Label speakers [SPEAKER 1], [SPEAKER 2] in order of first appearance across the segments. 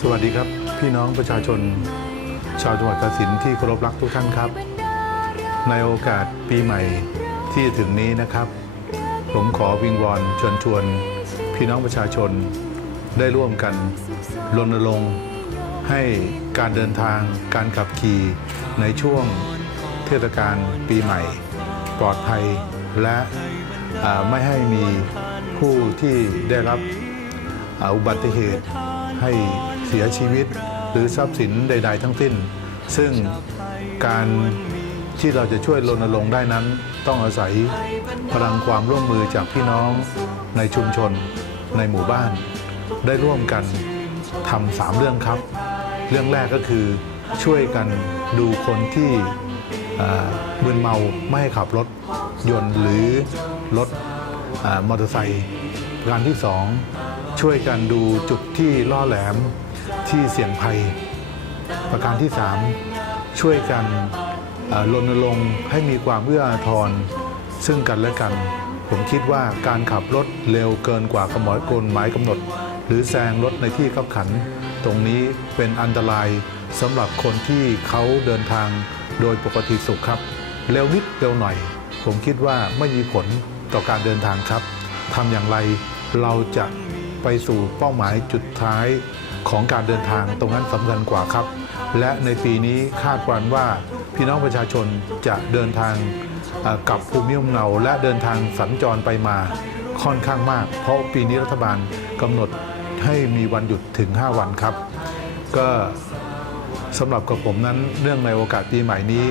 [SPEAKER 1] สวัสดีครับ พี่น้องประชาชน ชาวจังหวัดกาฬสินธุ์ที่เคารพรักทุกท่านครับ ในโอกาสปีใหม่ที่จะถึงนี้นะครับ ผมขอวิงวอนชวนชวน พี่น้องประชาชนได้ร่วมกันรณรงค์ให้การเดินทางการขับขี่ในช่วงเทศกาลปีใหม่ ปลอดภัยและไม่ให้มีผู้ที่ได้รับอุบัติเหตุ ให้เสียชีวิตหรือทรัพย์สินใด ๆ ทั้งสิ้น ซึ่งการที่เราจะช่วยรณรงค์ได้นั้น ต้องอาศัยพลังความร่วมมือจากพี่น้องในชุมชน ในหมู่บ้าน ได้ร่วมกันทำสามเรื่องครับ เรื่องแรกก็คือช่วยกันดูคนที่มึนเมาไม่ให้ขับรถยนต์หรือรถอมอเตอร์ไซค์การที่สอง ช่วยกันดูจุดที่ล่อแหลมที่เสี่ยงภัย ประการที่สามช่วยกันรณรงค์ให้มีความเอื้ออาทร ซึ่งกันและกัน ผมคิดว่าการขับรถเร็วเกินกว่ากำหนดกฎหมายกำหนด หรือแซงรถในที่ขับขัน ตรงนี้เป็นอันตรายสำหรับคนที่เขาเดินทางโดยปกติสุขครับ เร็วนิดเร็วหน่อย ผมคิดว่าไม่มีผลต่อการเดินทางครับทำอย่างไรเราจะ ไปสู่เป้าหมายจุดท้ายของการเดินทางตรงนั้นสำคัญกว่าครับ และในปีนี้คาดการณ์ว่าพี่น้องประชาชนจะเดินทางกลับภูมิลำเนาและเดินทางสัญจรไปมาค่อนข้างมาก เพราะปีนี้รัฐบาลกำหนดให้มีวันหยุดถึง 5 วันครับ ก็สำหรับกับผมนั้นเนื่องในโอกาสปีใหม่นี้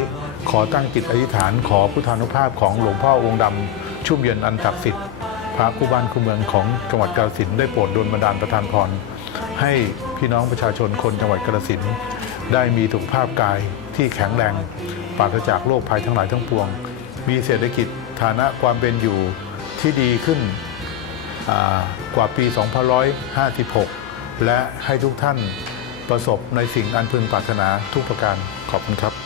[SPEAKER 1] ขอตั้งจิตอธิษฐานขอพุทธานุภาพของหลวงพ่อองค์ดำชุ่มเย็นอันศักดิ์สิทธิ์ พระคู่บ้านคู่เมืองของจังหวัดกาฬสินได้โปรดดลบันดาลประทานพรให้พี่น้องประชาชนคนจังหวัดกาฬสินได้มีสุขภาพกายที่แข็งแรงปราศจากโรคภัยทั้งหลายทั้งปวง มีเศรษฐกิจฐานะความเป็นอยู่ที่ดีขึ้นอ่ากว่าปี 2556 และให้ทุกท่านประสบในสิ่งอันพึงปรารถนาทุกประการขอบคุณครับ